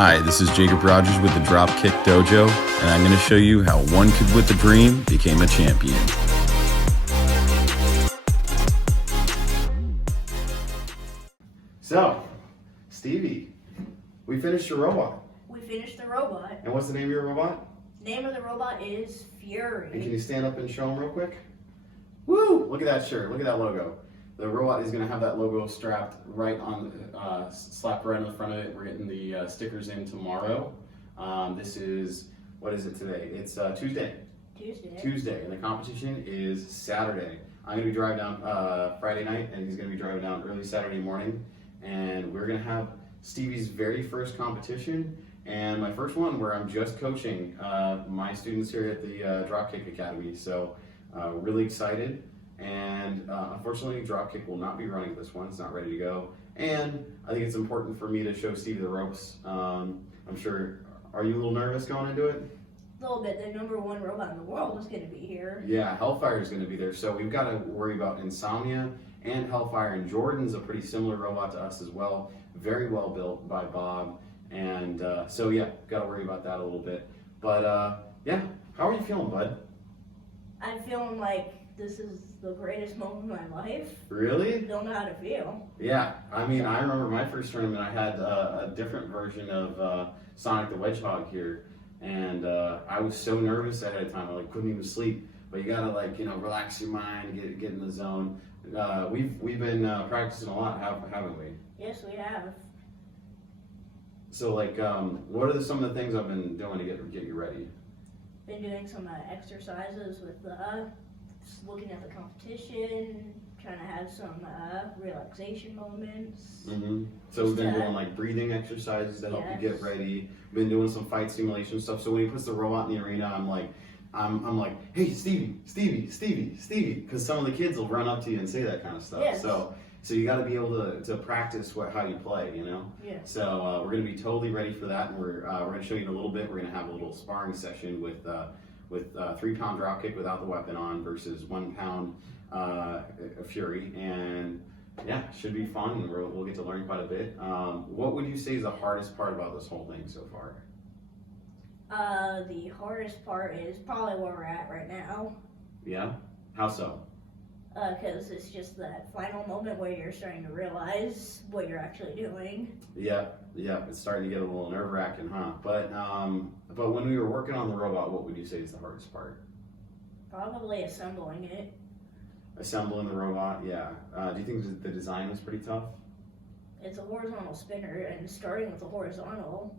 Hi, this is Jacob Rogers with the DropKick Dojo, and I'm going to show you how one kid with a dream became a champion. So, Stevie, we finished your robot. We finished the robot. And what's the name of your robot? Name of the robot is Fury. And can you stand up and show them real quick? Woo! Look at that shirt. Look at that logo. The robot is going to have that logo strapped right on, slapped right on the front of it. We're getting the stickers in tomorrow. This is, what is it today? It's Tuesday. Tuesday, and the competition is Saturday. I'm going to be driving down Friday night, and he's going to be driving down early Saturday morning. And we're going to have Stevie's very first competition, and my first one where I'm just coaching my students here at the DropKick Academy. So really excited. And unfortunately, DropKick will not be running this one. It's not ready to go. And I think it's important for me to show Stevie the ropes. I'm sure, are you a little nervous going into it? A little bit. The #1 robot in the world is going to be here. Yeah, Hellfire is going to be there. So we've got to worry about Insomnia and Hellfire. And Jordan's a pretty similar robot to us as well. Very well built by Bob. And so yeah, got to worry about that a little bit. But yeah, how are you feeling, bud? I'm feeling like this is the greatest moment of my life. Really? Don't know how to feel. Yeah, I mean, I remember my first tournament, I had a different version of Sonic the Hedgehog here, and I was so nervous ahead of time, I couldn't even sleep. But you gotta relax your mind, get in the zone. We've been practicing a lot, haven't we? Yes, we have. So what are some of the things I've been doing to get you ready? Been doing some exercises with just looking at the competition, trying to have some relaxation moments. Mm-hmm. So we've been doing breathing exercises to help you get ready. Been doing some fight simulation stuff. So when he puts the robot in the arena, I'm like, hey, Stevie, because some of the kids will run up to you and say that kind of stuff. Yes. So you got to be able to practice how you play, you know. Yeah. So we're going to be totally ready for that, and we're going to show you in a little bit. We're going to have a little sparring session with 3-pound dropkick without the weapon on versus 1 pound Fury, and yeah, should be fun. And we'll get to learn quite a bit. What would you say is the hardest part about this whole thing so far? The hardest part is probably where we're at right now. Yeah? How so? Because it's just that final moment where you're starting to realize what you're actually doing. Yeah, it's starting to get a little nerve-wracking, huh? But when we were working on the robot, what would you say is the hardest part? Probably assembling it. Assembling the robot, yeah. Do you think the design was pretty tough? It's a horizontal spinner, and starting with a horizontal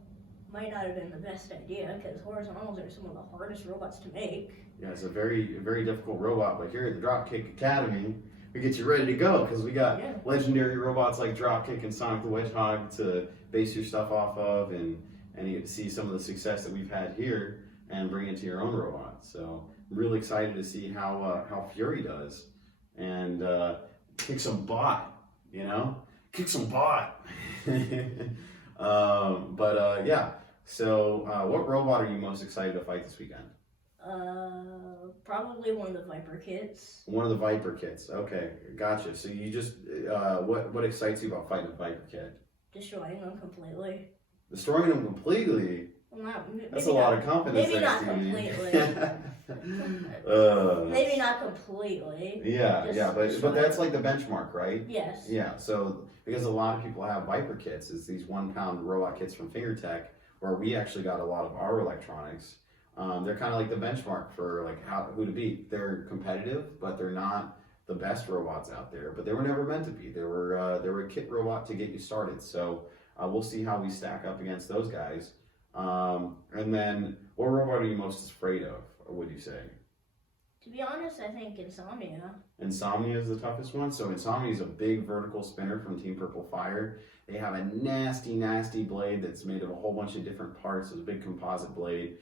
might not have been the best idea, because horizontals are some of the hardest robots to make. Yeah, it's a very, very difficult robot, but here at the DropKick Academy, we get you ready to go, because we got legendary robots like DropKick and Sonic the Hedgehog to base your stuff off of, and you get to see some of the success that we've had here and bring it to your own robot. So I'm really excited to see how Fury does, and kick some butt, you know? Kick some butt! Yeah, so what robot are you most excited to fight this weekend? Probably one of the Viper kits. One of the Viper kits. Okay, gotcha. So you just what excites you about fighting a Viper kit? Destroying them completely. Destroying them completely? Well, that's a lot of confidence. Maybe not completely. Maybe not completely. Yeah, but that's like the benchmark, right? Yes. Yeah. So because a lot of people have Viper kits, it's these 1 pound robot kits from FingerTech, where we actually got a lot of our electronics. They're kind of like the benchmark for who to beat. They're competitive, but they're not the best robots out there. But they were never meant to be. They were a kit robot to get you started. So we'll see how we stack up against those guys. And then, what robot are you most afraid of? Would you say? To be honest, I think Insomnia. Insomnia is the toughest one. So Insomnia is a big vertical spinner from Team Purple Fire. They have a nasty, nasty blade that's made of a whole bunch of different parts. It's a big composite blade.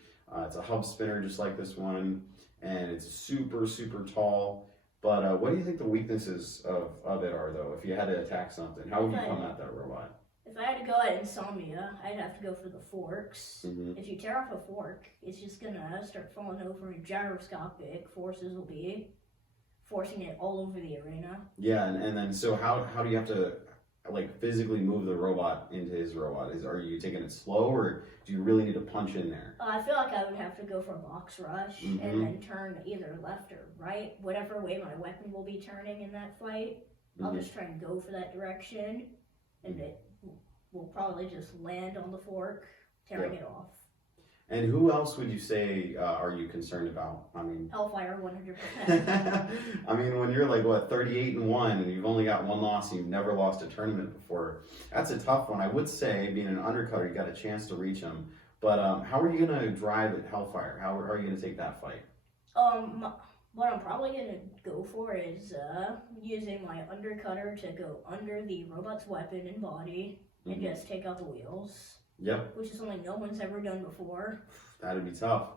It's a hub spinner just like this one, and it's super, super tall. But what do you think the weaknesses of it are, though, if you had to attack something? How would you come at that robot? If I had to go at Insomnia, I'd have to go for the forks. Mm-hmm. If you tear off a fork, it's just going to start falling over, and gyroscopic forces will be forcing it all over the arena. Yeah, and then so how do you have to like physically move the robot into his robot? Are you taking it slow, or do you really need to punch in there? I feel like I would have to go for a box rush and then turn either left or right, whatever way my weapon will be turning in that fight. I'll just try and go for that direction, and it will probably just land on the fork, tearing it off. And who else would you say are you concerned about? I mean, Hellfire, 100%. I mean, when you're like, what, 38-1, and you've only got one loss, and you've never lost a tournament before, that's a tough one. I would say, being an undercutter, you got a chance to reach him. But how are you going to drive at Hellfire? How are you going to take that fight? What I'm probably going to go for is using my undercutter to go under the robot's weapon and body and just take out the wheels. Yep. Which is something no one's ever done before. That'd be tough.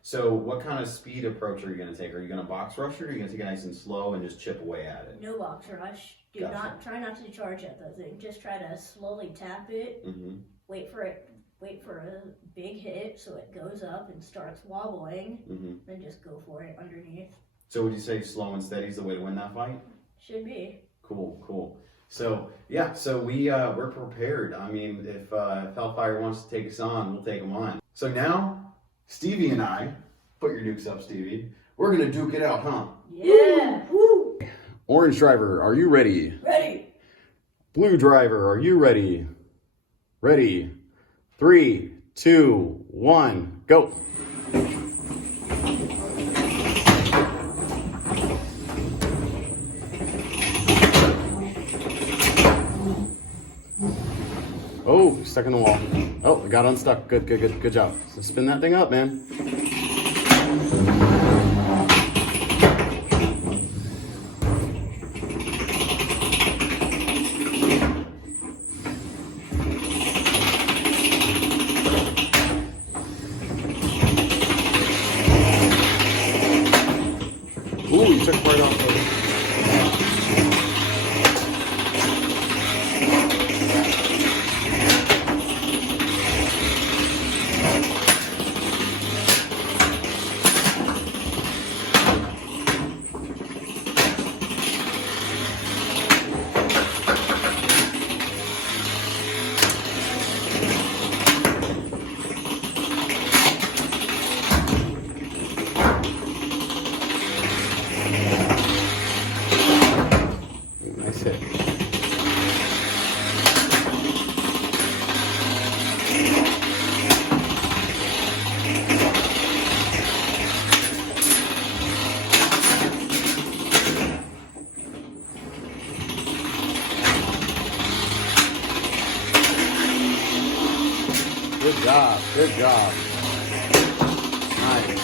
So what kind of speed approach are you going to take? Are you going to box rush it, or are you going to take it nice and slow and just chip away at it? No box rush. Try not to charge at the thing. Just try to slowly tap it. Wait for a big hit so it goes up and starts wobbling. Then just go for it underneath. So would you say slow and steady is the way to win that fight? Should be. Cool. So yeah, we're prepared. I mean, if Hellfire wants to take us on, we'll take him on. So now, Stevie and I, put your dukes up, Stevie. We're gonna duke it out, huh? Yeah. Woo. Orange driver, are you ready? Ready. Blue driver, are you ready? Ready. 3, 2, 1, go. Oh, stuck in the wall. Oh, it got unstuck. Good job. So spin that thing up, man. Ooh, you took right off the... Nice hit. Good job. Nice.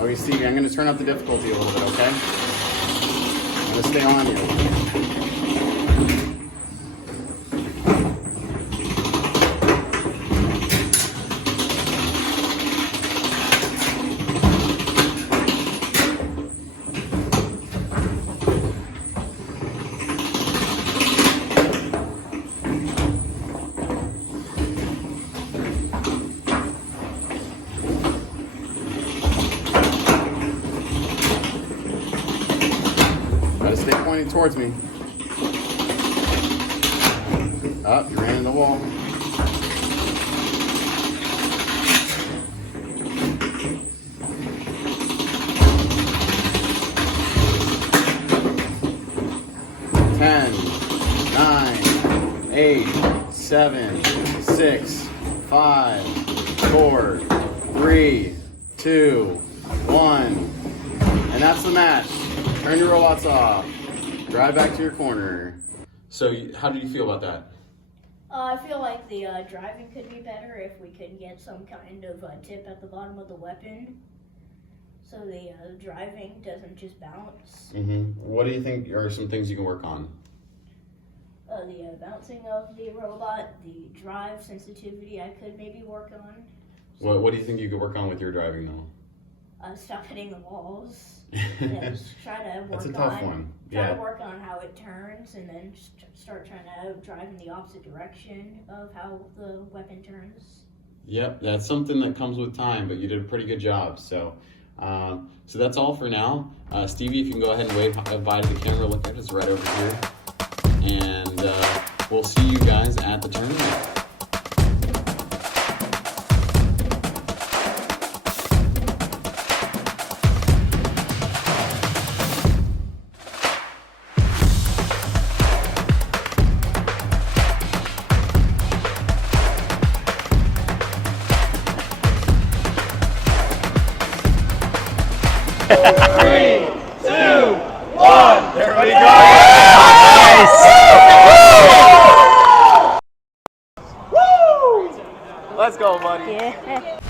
Okay, Stevie, I'm going to turn up the difficulty a little bit, okay? I'm going to stay on you. 'Stay pointing towards me. Up, you ran in the wall. Ten, 9, 8, 7, 6, 5, 4, 3, 2, 1. And that's the match. Turn your robots off. Drive back to your corner. So, how do you feel about that? I feel like the driving could be better if we could get some kind of tip at the bottom of the weapon, so the driving doesn't just bounce. What do you think are some things you can work on? The bouncing of the robot, the drive sensitivity I could maybe work on. What do you think you could work on with your driving though? Stop hitting the walls. And just try to work That's a tough one. Try to work on how it turns, and then start trying to drive in the opposite direction of how the weapon turns. Yep, that's something that comes with time, but you did a pretty good job. So So that's all for now. Stevie, if you can go ahead and wave bye to the camera, look at us right over here. And we'll see you guys at the tournament. Three, 2, 1. There we go. Let's go, buddy. Yeah.